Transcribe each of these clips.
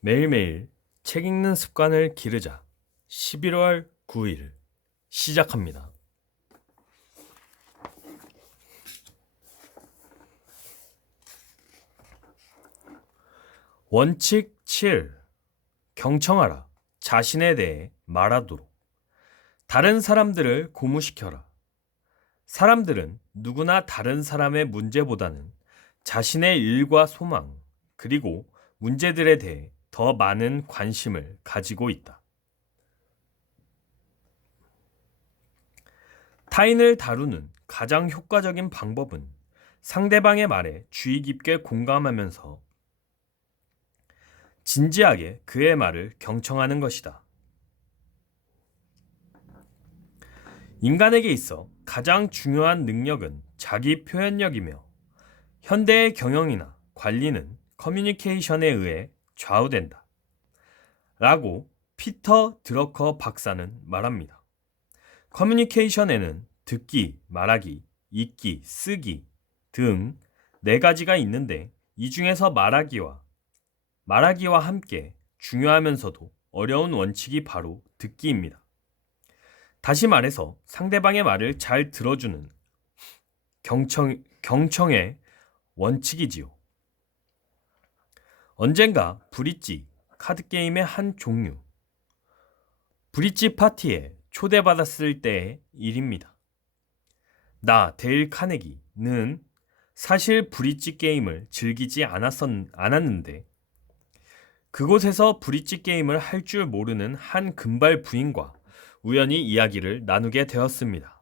매일매일 책 읽는 습관을 기르자. 11월 9일 시작합니다. 원칙 7. 경청하라. 자신에 대해 말하도록. 다른 사람들을 고무시켜라. 사람들은 누구나 다른 사람의 문제보다는 자신의 일과 소망, 그리고 문제들에 대해 더 많은 관심을 가지고 있다. 타인을 다루는 가장 효과적인 방법은 상대방의 말에 주의 깊게 공감하면서 진지하게 그의 말을 경청하는 것이다. 인간에게 있어 가장 중요한 능력은 자기 표현력이며 현대의 경영이나 관리는 커뮤니케이션에 의해 좌우된다. 라고 피터 드러커 박사는 말합니다. 커뮤니케이션에는 듣기, 말하기, 읽기, 쓰기 등 네 가지가 있는데 이 중에서 말하기와 함께 중요하면서도 어려운 원칙이 바로 듣기입니다. 다시 말해서 상대방의 말을 잘 들어주는 경청의 원칙이지요. 언젠가 브릿지 카드게임의 한 종류, 브릿지 파티에 초대받았을 때의 일입니다. 나 데일 카네기는 사실 브릿지 게임을 즐기지 않았는데 그곳에서 브릿지 게임을 할 줄 모르는 한 금발 부인과 우연히 이야기를 나누게 되었습니다.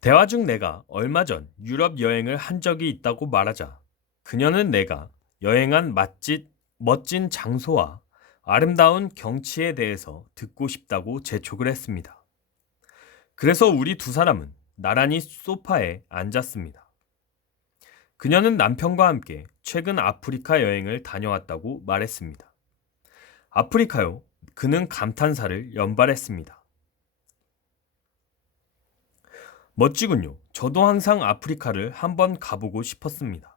대화 중 내가 얼마 전 유럽 여행을 한 적이 있다고 말하자 그녀는 내가 여행한 멋진 장소와 아름다운 경치에 대해서 듣고 싶다고 재촉을 했습니다. 그래서 우리 두 사람은 나란히 소파에 앉았습니다. 그녀는 남편과 함께 최근 아프리카 여행을 다녀왔다고 말했습니다. 아프리카요? 그는 감탄사를 연발했습니다. 멋지군요. 저도 항상 아프리카를 한번 가보고 싶었습니다.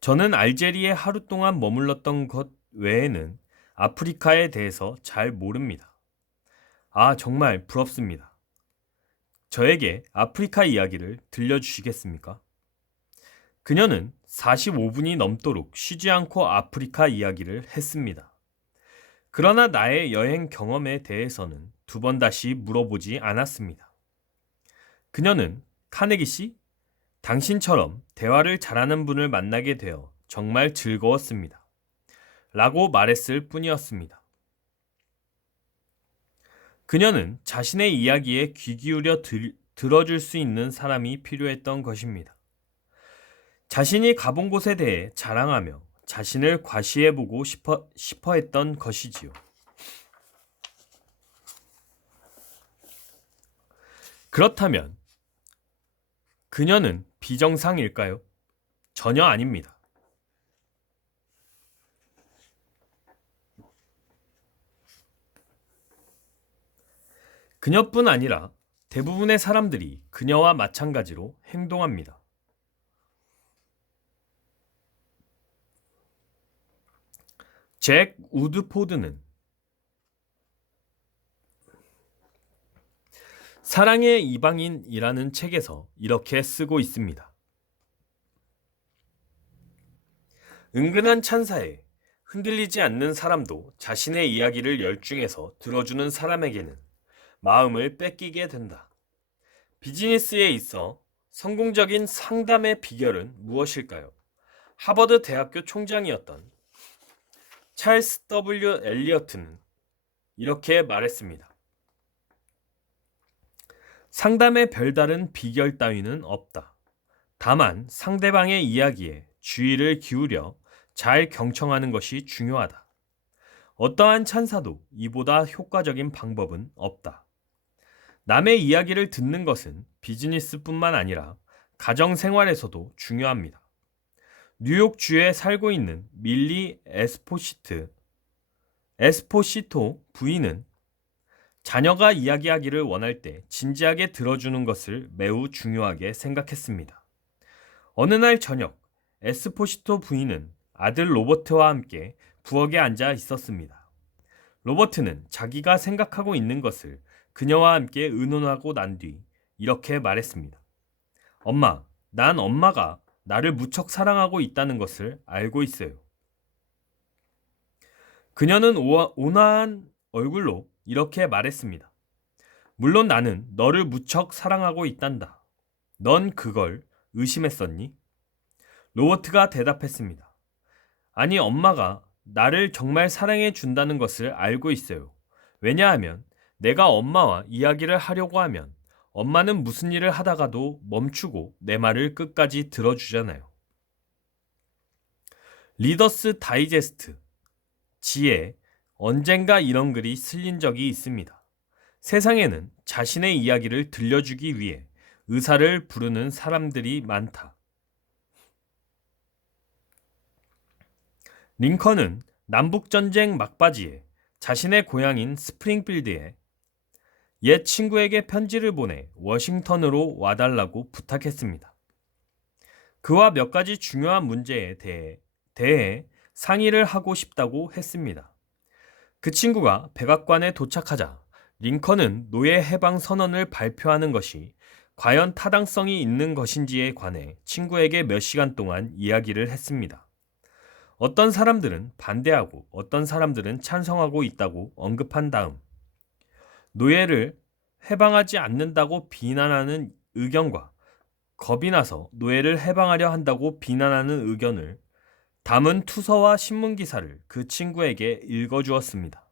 저는 알제리에 하루 동안 머물렀던 것 외에는 아프리카에 대해서 잘 모릅니다. 아, 정말 부럽습니다. 저에게 아프리카 이야기를 들려주시겠습니까? 그녀는 45분이 넘도록 쉬지 않고 아프리카 이야기를 했습니다. 그러나 나의 여행 경험에 대해서는 두 번 다시 물어보지 않았습니다. 그녀는 카네기 씨, 당신처럼 대화를 잘하는 분을 만나게 되어 정말 즐거웠습니다. 라고 말했을 뿐이었습니다. 그녀는 자신의 이야기에 귀 기울여 들어줄 수 있는 사람이 필요했던 것입니다. 자신이 가본 곳에 대해 자랑하며 자신을 과시해보고 싶어 했던 것이지요. 그렇다면 그녀는 비정상일까요? 전혀 아닙니다. 그녀뿐 아니라 대부분의 사람들이 그녀와 마찬가지로 행동합니다. 잭 우드포드는 사랑의 이방인이라는 책에서 이렇게 쓰고 있습니다. 은근한 찬사에 흔들리지 않는 사람도 자신의 이야기를 열중해서 들어주는 사람에게는 마음을 뺏기게 된다. 비즈니스에 있어 성공적인 상담의 비결은 무엇일까요? 하버드 대학교 총장이었던 찰스 W. 엘리어트는 이렇게 말했습니다. 상담의 별다른 비결 따위는 없다. 다만 상대방의 이야기에 주의를 기울여 잘 경청하는 것이 중요하다. 어떠한 찬사도 이보다 효과적인 방법은 없다. 남의 이야기를 듣는 것은 비즈니스뿐만 아니라 가정 생활에서도 중요합니다. 뉴욕주에 살고 있는 밀리 에스포시토 부인은 자녀가 이야기하기를 원할 때 진지하게 들어주는 것을 매우 중요하게 생각했습니다. 어느 날 저녁, 에스포시토 부인은 아들 로버트와 함께 부엌에 앉아 있었습니다. 로버트는 자기가 생각하고 있는 것을 그녀와 함께 의논하고 난 뒤 이렇게 말했습니다. 엄마, 난 엄마가 나를 무척 사랑하고 있다는 것을 알고 있어요. 그녀는 온화한 얼굴로 이렇게 말했습니다. 물론 나는 너를 무척 사랑하고 있단다. 넌 그걸 의심했었니? 로버트가 대답했습니다. 아니, 엄마가 나를 정말 사랑해 준다는 것을 알고 있어요. 왜냐하면 내가 엄마와 이야기를 하려고 하면 엄마는 무슨 일을 하다가도 멈추고 내 말을 끝까지 들어주잖아요. 리더스 다이제스트 지에 언젠가 이런 글이 실린 적이 있습니다. 세상에는 자신의 이야기를 들려주기 위해 의사를 부르는 사람들이 많다. 링컨은 남북전쟁 막바지에 자신의 고향인 스프링필드에 옛 친구에게 편지를 보내 워싱턴으로 와달라고 부탁했습니다. 그와 몇 가지 중요한 문제에 대해 상의를 하고 싶다고 했습니다. 그 친구가 백악관에 도착하자 링컨은 노예 해방 선언을 발표하는 것이 과연 타당성이 있는 것인지에 관해 친구에게 몇 시간 동안 이야기를 했습니다. 어떤 사람들은 반대하고 어떤 사람들은 찬성하고 있다고 언급한 다음 노예를 해방하지 않는다고 비난하는 의견과 겁이 나서 노예를 해방하려 한다고 비난하는 의견을 담은 투서와 신문기사를 그 친구에게 읽어주었습니다.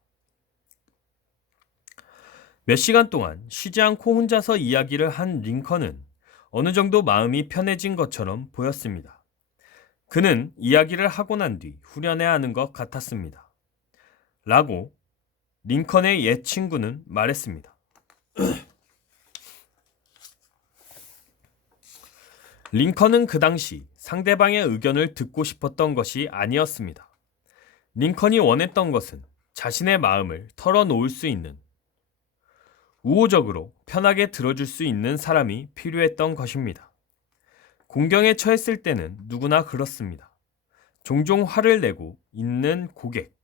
몇 시간 동안 쉬지 않고 혼자서 이야기를 한 링컨은 어느 정도 마음이 편해진 것처럼 보였습니다. 그는 이야기를 하고 난 뒤 후련해하는 것 같았습니다. 라고 링컨의 옛 친구는 말했습니다. 링컨은 그 당시 상대방의 의견을 듣고 싶었던 것이 아니었습니다. 링컨이 원했던 것은 자신의 마음을 털어놓을 수 있는, 우호적으로 편하게 들어줄 수 있는 사람이 필요했던 것입니다. 공경에 처했을 때는 누구나 그렇습니다. 종종 화를 내고 있는 고객,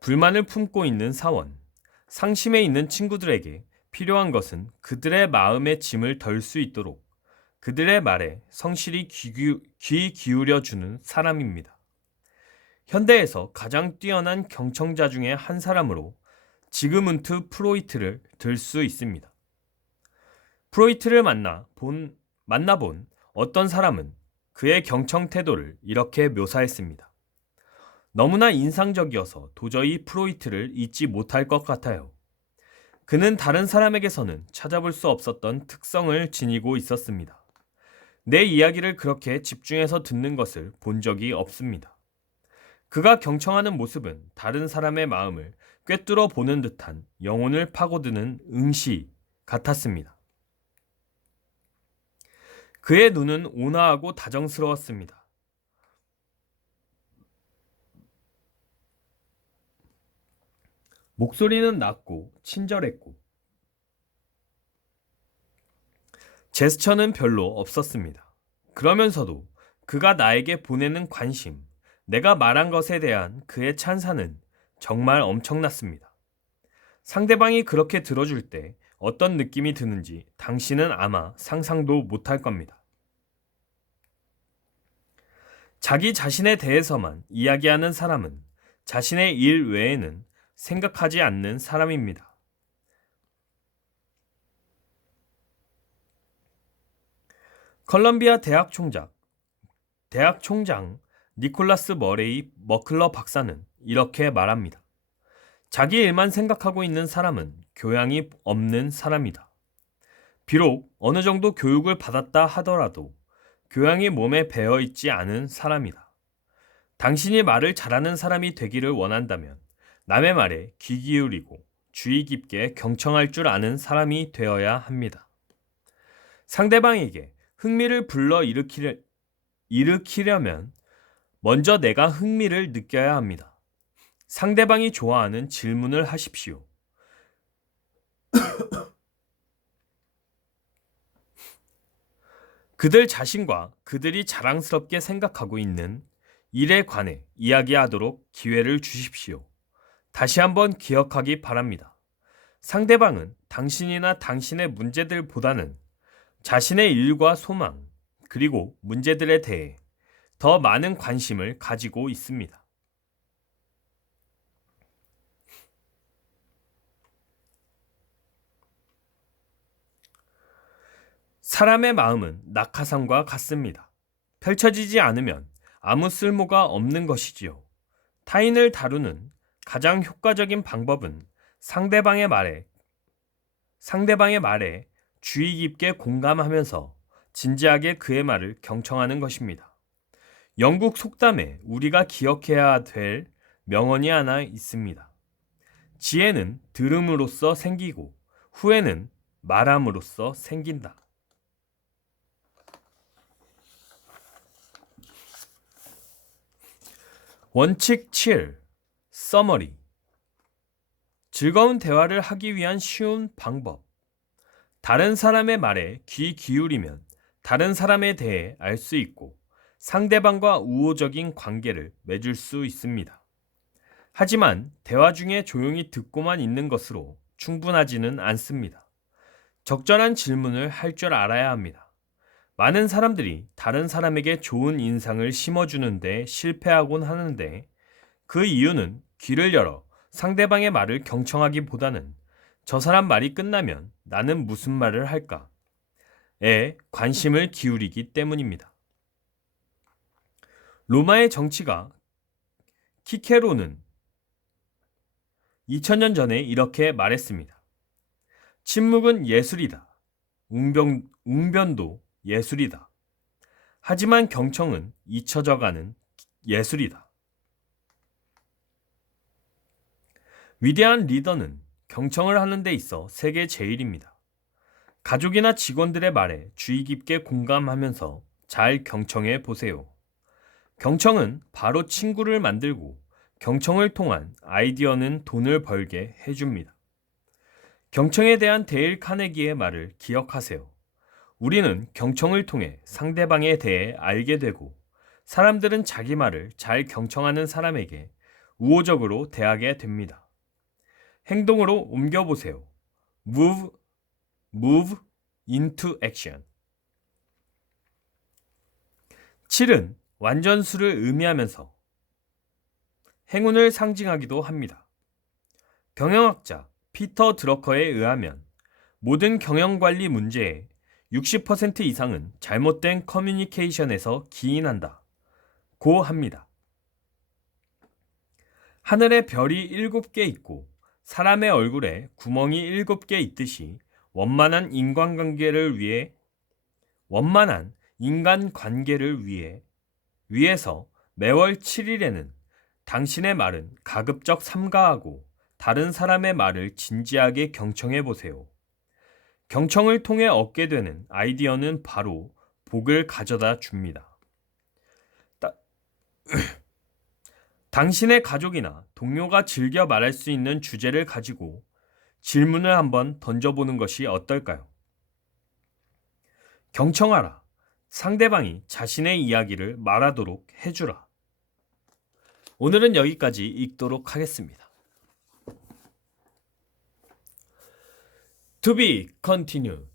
불만을 품고 있는 사원, 상심해 있는 친구들에게 필요한 것은 그들의 마음의 짐을 덜 수 있도록 그들의 말에 성실히 귀 기울여주는 사람입니다. 현대에서 가장 뛰어난 경청자 중에 한 사람으로 지그문트 프로이트를 들 수 있습니다. 프로이트를 만나본 어떤 사람은 그의 경청 태도를 이렇게 묘사했습니다. 너무나 인상적이어서 도저히 프로이트를 잊지 못할 것 같아요. 그는 다른 사람에게서는 찾아볼 수 없었던 특성을 지니고 있었습니다. 내 이야기를 그렇게 집중해서 듣는 것을 본 적이 없습니다. 그가 경청하는 모습은 다른 사람의 마음을 꿰뚫어 보는 듯한 영혼을 파고드는 응시 같았습니다. 그의 눈은 온화하고 다정스러웠습니다. 목소리는 낮고 친절했고 제스처는 별로 없었습니다. 그러면서도 그가 나에게 보내는 관심, 내가 말한 것에 대한 그의 찬사는 정말 엄청났습니다. 상대방이 그렇게 들어줄 때 어떤 느낌이 드는지 당신은 아마 상상도 못할 겁니다. 자기 자신에 대해서만 이야기하는 사람은 자신의 일 외에는 생각하지 않는 사람입니다. 컬럼비아 대학 총장 니콜라스 머레이 머클러 박사는 이렇게 말합니다. 자기 일만 생각하고 있는 사람은 교양이 없는 사람이다. 비록 어느 정도 교육을 받았다 하더라도 교양이 몸에 배어 있지 않은 사람이다. 당신이 말을 잘하는 사람이 되기를 원한다면 남의 말에 귀 기울이고 주의 깊게 경청할 줄 아는 사람이 되어야 합니다. 상대방에게 흥미를 일으키려면 먼저 내가 흥미를 느껴야 합니다. 상대방이 좋아하는 질문을 하십시오. 그들 자신과 그들이 자랑스럽게 생각하고 있는 일에 관해 이야기하도록 기회를 주십시오. 다시 한번 기억하기 바랍니다. 상대방은 당신이나 당신의 문제들보다는 자신의 일과 소망, 그리고 문제들에 대해 더 많은 관심을 가지고 있습니다. 사람의 마음은 낙하산과 같습니다. 펼쳐지지 않으면 아무 쓸모가 없는 것이지요. 타인을 다루는 가장 효과적인 방법은 상대방의 말에 주의 깊게 공감하면서 진지하게 그의 말을 경청하는 것입니다. 영국 속담에 우리가 기억해야 될 명언이 하나 있습니다. 지혜는 들음으로써 생기고 후회는 말함으로써 생긴다. 원칙 7. 서머리. 즐거운 대화를 하기 위한 쉬운 방법. 다른 사람의 말에 귀 기울이면 다른 사람에 대해 알 수 있고 상대방과 우호적인 관계를 맺을 수 있습니다. 하지만 대화 중에 조용히 듣고만 있는 것으로 충분하지는 않습니다. 적절한 질문을 할 줄 알아야 합니다. 많은 사람들이 다른 사람에게 좋은 인상을 심어주는데 실패하곤 하는데 그 이유는 귀를 열어 상대방의 말을 경청하기보다는 저 사람 말이 끝나면 나는 무슨 말을 할까?에 관심을 기울이기 때문입니다. 로마의 정치가 키케로는 2000년 전에 이렇게 말했습니다. 침묵은 예술이다. 웅변도 예술이다. 하지만 경청은 잊혀져가는 예술이다. 위대한 리더는 경청을 하는 데 있어 세계 제일입니다. 가족이나 직원들의 말에 주의 깊게 공감하면서 잘 경청해 보세요. 경청은 바로 친구를 만들고 경청을 통한 아이디어는 돈을 벌게 해줍니다. 경청에 대한 데일 카네기의 말을 기억하세요. 우리는 경청을 통해 상대방에 대해 알게 되고 사람들은 자기 말을 잘 경청하는 사람에게 우호적으로 대하게 됩니다. 행동으로 옮겨보세요. Move into action. 7은 완전수를 의미하면서 행운을 상징하기도 합니다. 경영학자 피터 드러커에 의하면 모든 경영관리 문제의 60% 이상은 잘못된 커뮤니케이션에서 기인한다. 고 합니다. 하늘에 별이 7개 있고 사람의 얼굴에 구멍이 7개 있듯이 원만한 인간관계를 위해서 매월 7일에는 당신의 말은 가급적 삼가하고 다른 사람의 말을 진지하게 경청해 보세요. 경청을 통해 얻게 되는 아이디어는 바로 복을 가져다 줍니다. 당신의 가족이나 동료가 즐겨 말할 수 있는 주제를 가지고 질문을 한번 던져보는 것이 어떨까요? 경청하라. 상대방이 자신의 이야기를 말하도록 해주라. 오늘은 여기까지 읽도록 하겠습니다. To be continued.